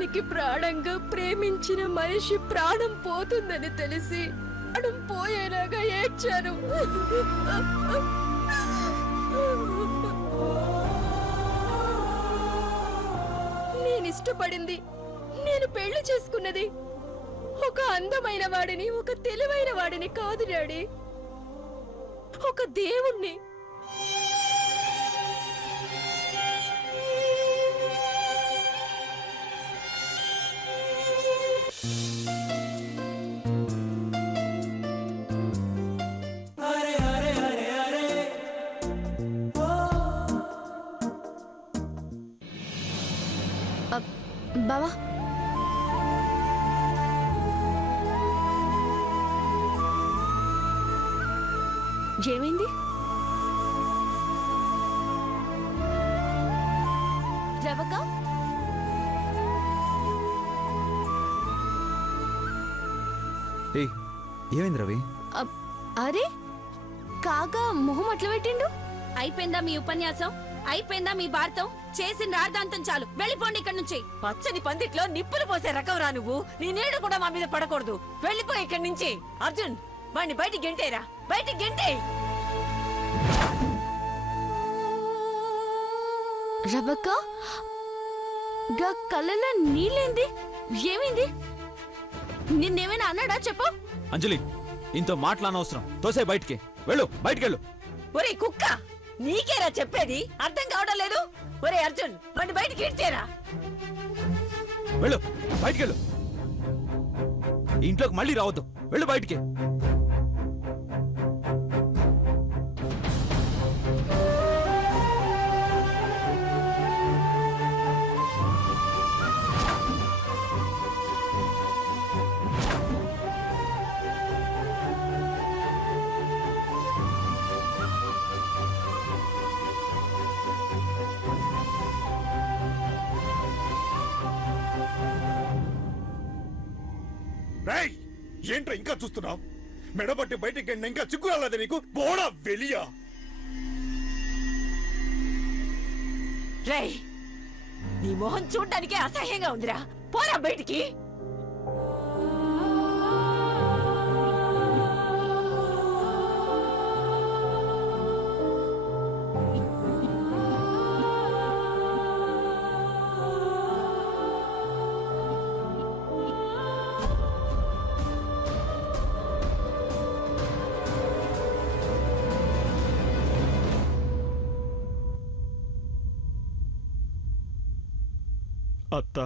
ప్రాణానికి ప్రాణంగా ప్రేమించిన మనిషి ప్రాణం పోతుందని తెలిసి ప్రాణం పోయేలాగా ఏడ్చాను. నేను ఇష్టపడింది, నేను పెళ్లి చేసుకున్నది ఒక అందమైన వాడిని, ఒక తెలివైన వాడిని కాదు డాడీ, ఒక దేవుణ్ణి. బావా, ఏమైంది? రవక, ఏమైంది రవి? అరే కాగా మొహం అట్లా పెట్టిండు. అయిపోయిందా మీ ఉపన్యాసం? అయిపోయిందా మీ భారతం? చేసిన రార్థాంతం చాలు, వెళ్ళిపోండి ఇక్కడి నుంచి. పచ్చని పందిట్లో నిప్పులు పోసే రకం రా నువ్వు. నీ నీడ కూడా మా మీద పడకూడదు. వెళ్ళిపో ఇక్కడి నుంచి. అర్జున్, వాడిని బయటికి గెంటేరా, బయటికి గెంటే. రవక, గా కళ్ళలో నీళ్ళేంది? ఏమైంది? నిన్నేమైనా అన్నాడా చెప్పు. అంజలి, ఇంతో మాట్లాడనవసరం. తోసే బయటికి వెళ్ళు, బయటికెళ్ళు. ఒరే కుక్క, నీకేరా చెప్పేది? అర్థం కావడం లేదు. ఒరే అర్జున్, వాడిని బయటికి గెంటేరా. వెళ్ళు, బయటికెళ్ళు. ఇంట్లోకి మళ్ళీ రావద్దు. వెళ్ళు బయటికి. ఏంట్రా ఇంకా చూస్తున్నావు? మెడబట్టి బయటికి ఇంకా చిక్కురాలేదా నీకు? పోడా వెలియా. రేయ్, నీ మొహం చూడ్డానికే అసహ్యంగా ఉందిరా. పోరా బయటికి. అత్తా,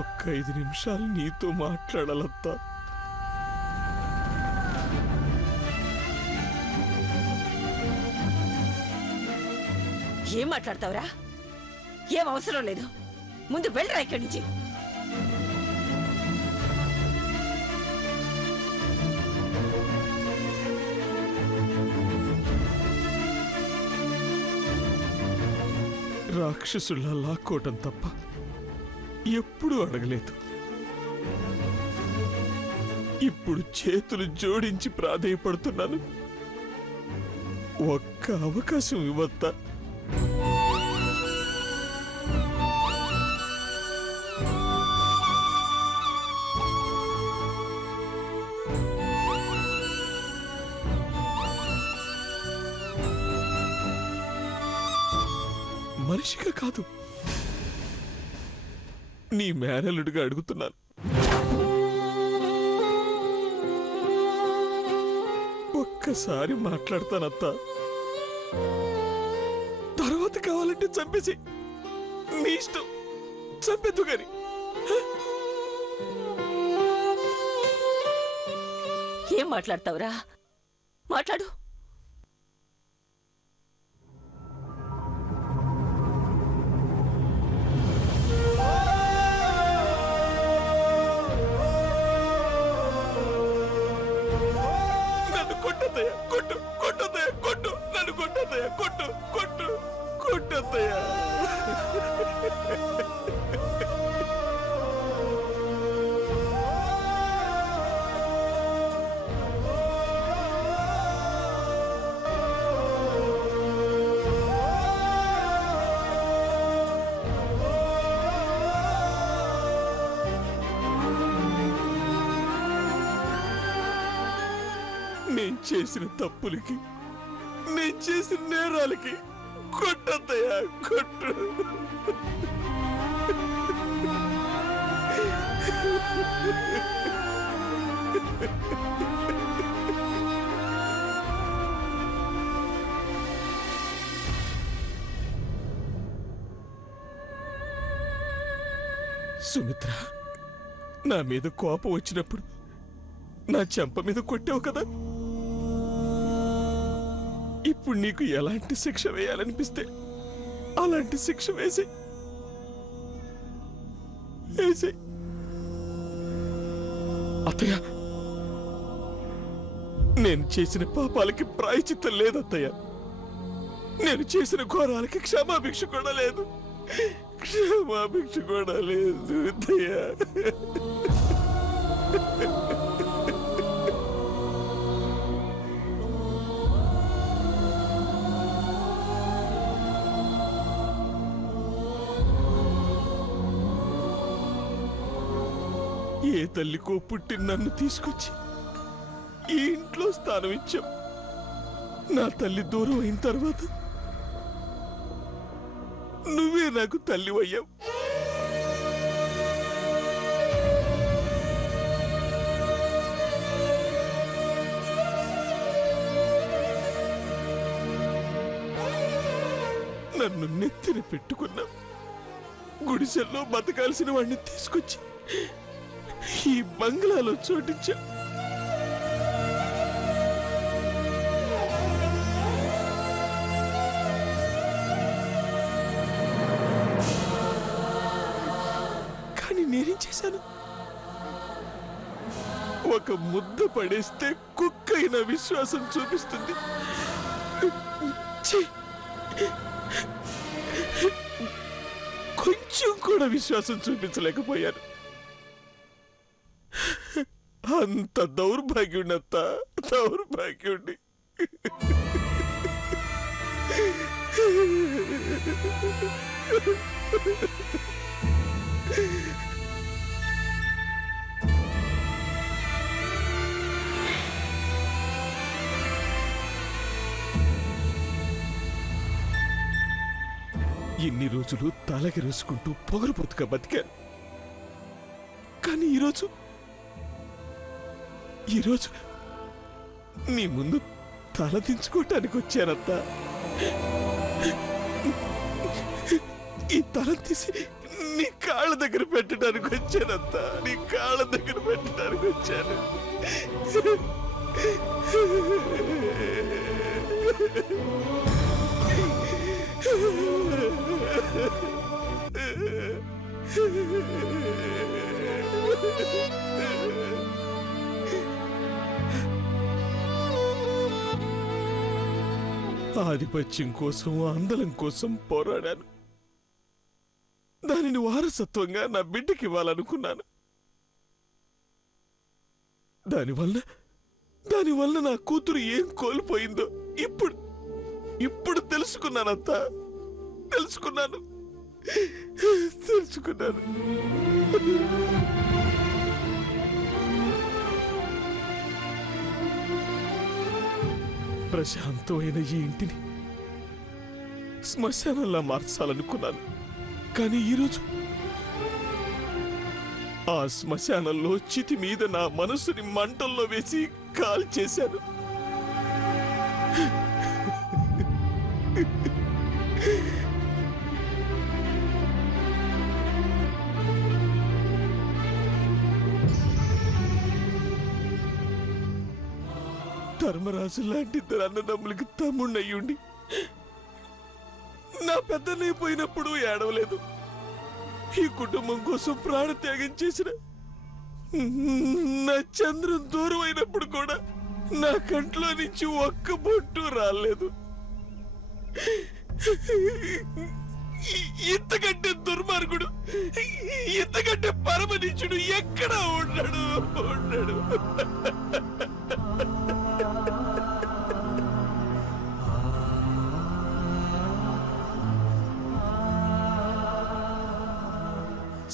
ఒక్క 5 నిమిషాలు నీతో మాట్లాడాలత్తా. ఏం మాట్లాడతావురా? ఏం అవసరం లేదు. ముందు వెళ్ళరా ఇక్కడి నుంచి. రాక్షసుల్లా లాక్కోవటం తప్ప ఎప్పుడూ అడగలేదు. ఇప్పుడు చేతులు జోడించి ప్రాధేయపడుతున్నాను. ఒక్క అవకాశం ఇవ్వత్తా. మనిషిగా కాదు, నీ మేనలుడిగా అడుగుతున్నాను. ఒక్కసారి మాట్లాడతానత్తా. తర్వాత కావాలంటే చంపేసి, నీ ఇష్టం, చంపేద్దు గాని. ఏం మాట్లాడతావురా? మాట్లాడు. నేను చేసిన తప్పులకి, నేను చేసిన నేరాలకి కొట్టద్దయ్యా, కొట్టు. సుమిత్ర, నా మీద కోపం వచ్చినప్పుడు నా చెంప మీద కొట్టావు కదా, ఇప్పుడు నీకు ఎలాంటి శిక్ష వేయాలనిపిస్తే అలాంటి శిక్ష వేసి అత్తయ్య, నేను చేసిన పాపాలకి ప్రాయచిత్తం లేదత్తయ్య. నేను చేసిన ఘోరాలకి క్షమాభిక్ష కూడా లేదు, క్షమాభిక్ష కూడా లేదు అత్తయ్య. ఏ తల్లికో పుట్టి నన్ను తీసుకొచ్చి ఈ ఇంట్లో స్థానం ఇచ్చాం. నా తల్లి దూరం అయిన తర్వాత నువ్వే నాకు తల్లి అయ్యావు. నన్ను నెత్తిన పెట్టుకున్నావు. గుడిసెల్లో బతకాల్సిన వాడిని తీసుకొచ్చి ఈ బంగ్లాలో చోటిచ్చా. కానీ నేనేం చేశాను? ఒక ముద్ద పడేస్తే కుక్కైన విశ్వాసం చూపిస్తుంది. ఛీ! కొంచెం కూడా విశ్వాసం చూపించలేకపోయాను. అంత దౌర్భాగ్యుడినత్త, దౌర్భాగ్యుడి. ఇన్ని రోజులు తలగిరేసుకుంటూ పొగరుపోతుగా బతికాను. కానీ ఈరోజు నీ ముందు తల దించుకోవటానికి వచ్చానత్తా. ఈ తల తీసి నీ కాళ్ళ దగ్గర పెట్టడానికి వచ్చానత్తా, నీ కాళ్ళ దగ్గర పెట్టడానికి వచ్చాను. ఆధిపత్యం కోసం, అందలం కోసం పోరాడాను. దానిని వారసత్వంగా నా బిడ్డకి ఇవ్వాలనుకున్నాను. దానివల్ల నా కూతురు ఏం కోల్పోయిందో ఇప్పుడు తెలుసుకున్నానంతా. తెలుసుకున్నాను. ప్రశాంతమైన ఈ ఇంటిని శ్మశానంలా మార్చాలనుకున్నాను. కానీ ఈరోజు ఆ శ్మశానంలో చితి మీద నా మనసుని మంటల్లో వేసి కాల్చేశాను. ధర్మరాజు లాంటి ఇద్దరు అన్నదమ్ములకి తమ్ముణ్ణయ్యుండి నా పెద్దనైపోయినప్పుడు ఏడవలేదు. ఈ కుటుంబం కోసం ప్రాణత్యాగం చేసిన నా చంద్రం దూరం అయినప్పుడు కూడా నా కంట్లో నుంచి ఒక్క బొట్టు రాలేదు. ఇంతకంటే దుర్మార్గుడు, ఇంతకంటే పరమనిచ్చుడు ఎక్కడా ఉన్నాడు.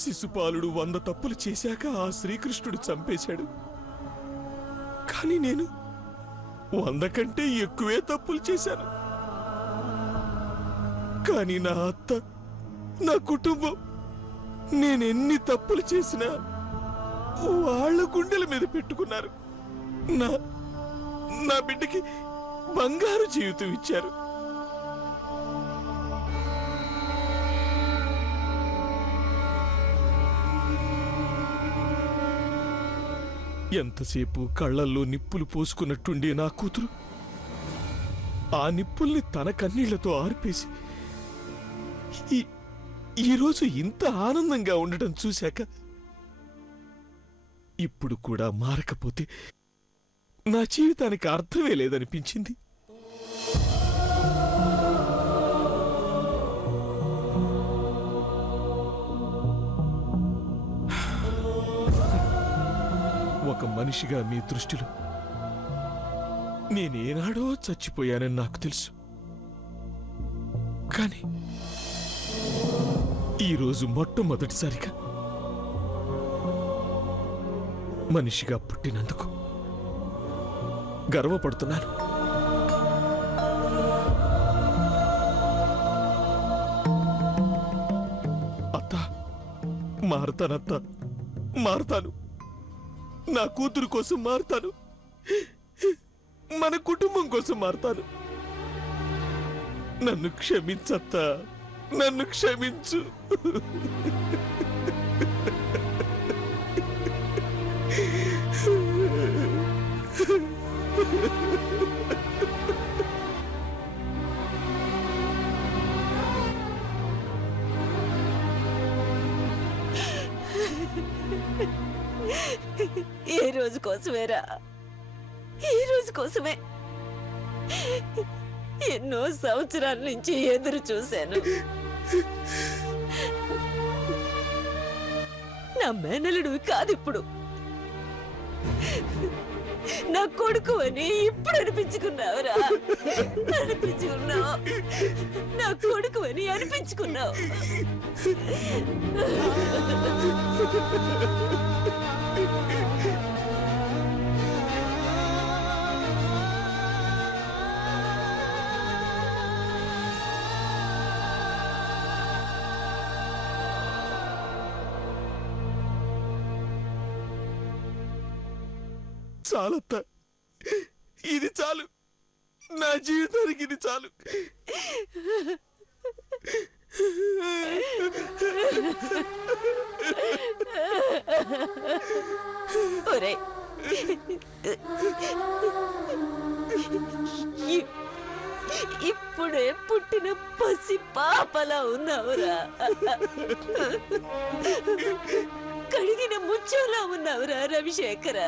శిశుపాలుడు 100 తప్పులు చేశాక ఆ శ్రీకృష్ణుడు చంపేశాడు. కానీ 100 కంటే ఎక్కువే తప్పులు చేశాను. కానీ నా అత్త, నా కుటుంబం నేనెన్ని తప్పులు చేసినా వాళ్ళ గుండెల మీద పెట్టుకున్నారు. నా నా బిడ్డకి బంగారు జీవితం ఇచ్చారు. ఎంతసేపు కళ్ళల్లో నిప్పులు పోసుకున్నట్టుండే నా కూతురు ఆ నిప్పుల్ని తన కన్నీళ్లతో ఆర్పేసి ఈరోజు ఇంత ఆనందంగా ఉండటం చూశాక ఇప్పుడు కూడా మారకపోతే నా జీవితానికి అర్థమే లేదనిపించింది. ఒక మనిషిగా మీ దృష్టిలో నేనేనాడో చచ్చిపోయానని నాకు తెలుసు. కానీ ఈరోజు మొట్టమొదటిసారిగా మనిషిగా పుట్టినందుకు గర్వపడుతున్నాను. అత్త, మారతానత్త, మారతాను. నా కూతురు కోసం మారతాను. మన కుటుంబం కోసం మారతాను. నన్ను క్షమించత్తా, నన్ను క్షమించు. ఏ రోజు కోసమేరా, ఈ రోజు కోసమే ఎన్నో సంవత్సరాల నుంచి ఎదురు చూశాను. నా మేనలుడు కాదు ఇప్పుడు, నా కొడుకు అని ఇప్పుడు అనిపించుకున్నావురా. అనిపించుకున్నావు, నా కొడుకు అని అనిపించుకున్నావు. చాలత్తా, ఇది చాలు. నా జీవితానికి ఇది చాలు. ఒరే, ఇప్పుడే పుట్టిన పసి పాపలా ఉన్నావురా. కడిగిన ముచ్చోలా ఉన్నావురా రవిశేఖర.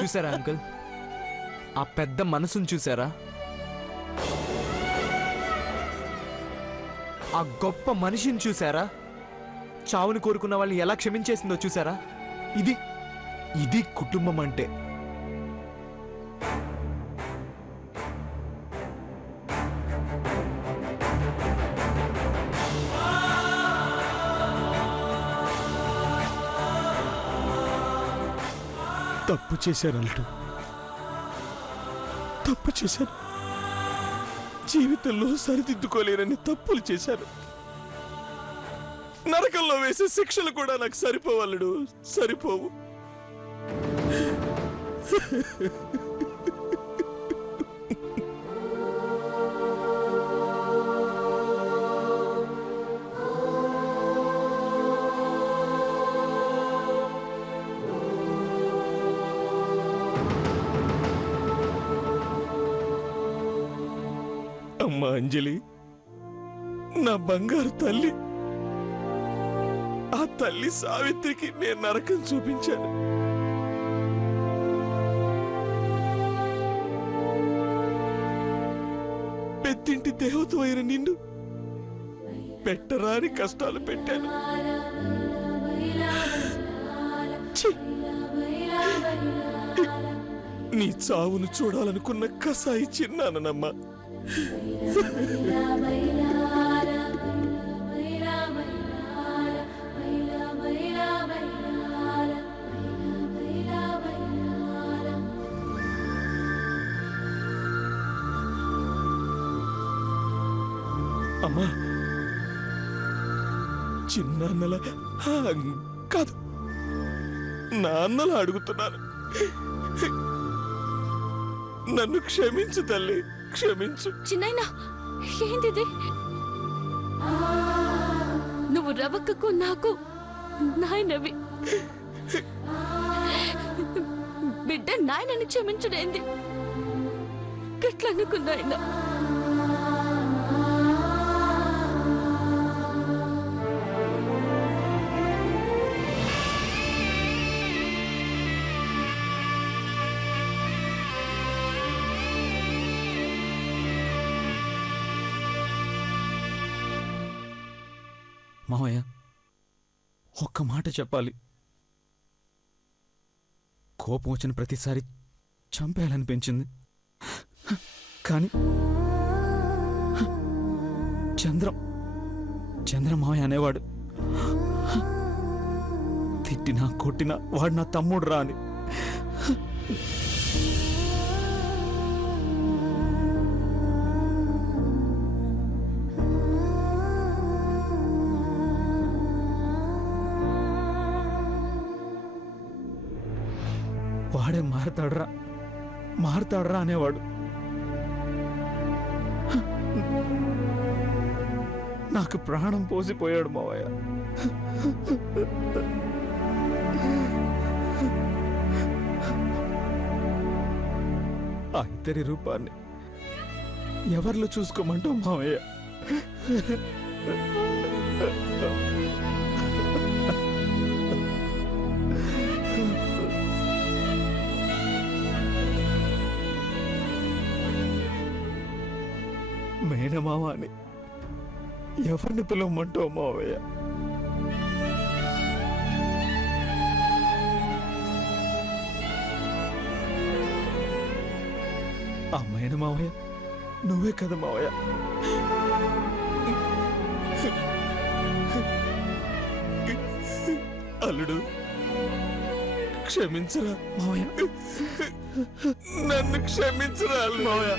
చూసారా అంకుల్, ఆ పెద్ద మనసును చూసారా? ఆ గొప్ప మనిషిని చూసారా? చావుని కోరుకున్న వాళ్ళని ఎలా క్షమించేసిందో చూసారా? ఇది ఇది కుటుంబం అంటే. తప్పు చేశానంటూ తప్పు చేశాను. జీవితంలో సరిదిద్దుకోలేనని తప్పులు చేశాను. నరకంలో వేసే శిక్షలు కూడా నాకు సరిపోవాలడు, సరిపోవు. అమ్మా అంజలి, నా బంగారు తల్లి. ఆ తల్లి సావిత్రికి నేను నరకం చూపించాను. పెద్దింటి దేవత అయిన నిన్ను పెట్టరాని కష్టాలు పెట్టాను. ఛీ! నీ చావును చూడాలనుకున్న కసాయి చిన్నానమ్మా. అమ్మా, చిన్నాన్నల కాదు, నాన్నలా అడుగుతున్నాను. నన్ను క్షమించు తల్లి, క్షమించు. చిన్నైనా ఏంటిది? నువ్వు రవక్కకు నాకు నాయనవి. బిడ్డ నాయనని క్షమించుడేంది? గట్లనుకున్నాయన. మావయ్య, ఒక్క మాట చెప్పాలి. కోపం వచ్చిన ప్రతిసారి చంపేయాలనిపించింది. కానీ చంద్ర మావయ్య అనేవాడు, తిట్టినా కొట్టినా వాడు నా తమ్ముడు రా అని. వాడే మారతాడ్రా అనేవాడు. నాకు ప్రాణం పోసిపోయాడు మావయ్య. ఆ ఇద్దరి రూపాన్ని ఎవరిలో చూసుకోమంటావు మావయ్య? మేనమామ అని ఎవరిని పిలవమంటావు మావయ్య? ఆ మేనమావయ్య నువ్వే కదా మావయ్య. అల్లుడు, క్షమించరా మావయ్య, నన్ను క్షమించరా మావయ్య.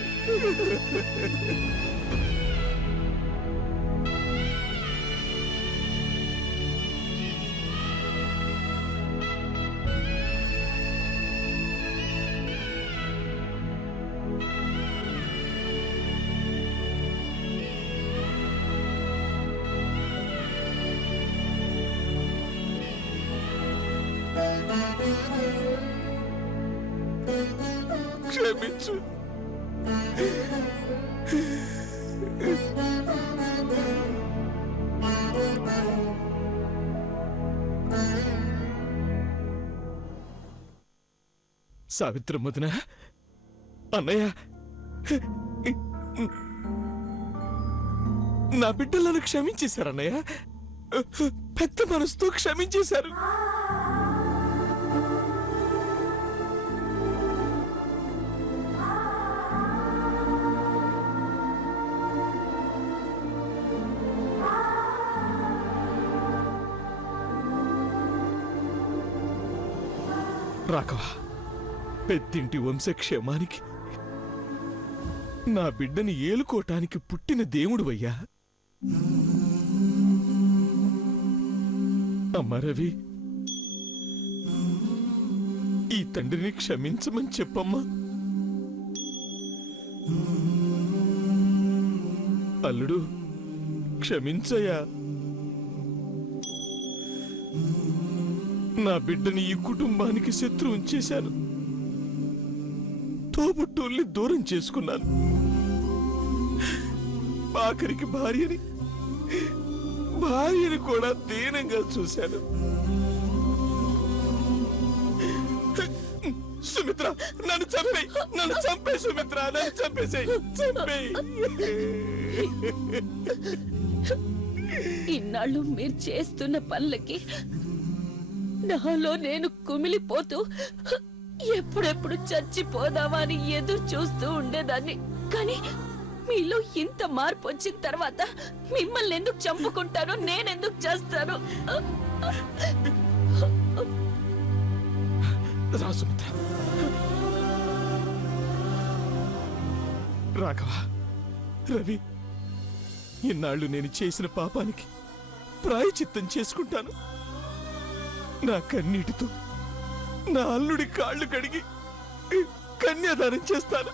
క్షమించు. సావిత్రమ్మదిన అన్నయ్య, నా బిడ్డలను క్షమించేశారు అన్నయ్య. పెద్ద మనసుతో క్షమించేశారు. రాఘవ, పెద్దింటి వంశక్షేమానికి, నా బిడ్డని ఏలుకోటానికి పుట్టిన దేవుడువయ్యా. అమ్మ రవి, ఈ తండ్రిని క్షమించమని చెప్పమ్మా. అల్లుడు, క్షమించయ్యా. నా బిడ్డని ఈ కుటుంబానికి శత్రువుని చేశాను. తోబుట్టూల్ని దూరం చేసుకున్నాను. ఆఖరికి భార్యని కూడా దీనంగా చూశాను. సుమిత్ర నన్ను చంపే సుమిత్ర, నన్ను చంపేసేయ్, చంపేయ్. ఇన్నాళ్ళు మీరు చేస్తున్న పనులకి నాలో నేను కుమిలిపోతూ ఎప్పుడెప్పుడు చచ్చిపోదామా అని ఎదురు చూస్తూ ఉండేదాన్ని. కానీ మీలో ఇంత మార్పు వచ్చిన తర్వాత మిమ్మల్ని ఎందుకు చంపుకుంటానో, నేనెందుకు చేస్తాను? రా సుమిత్ర. రాఘవ, రవి, ఇన్నాళ్ళు నేను చేసిన పాపానికి ప్రాయచిత్తం చేసుకుంటాను. నా కన్నీటితో నా అల్లుడి కాళ్ళు కడిగి కన్యాదానం చేస్తాను.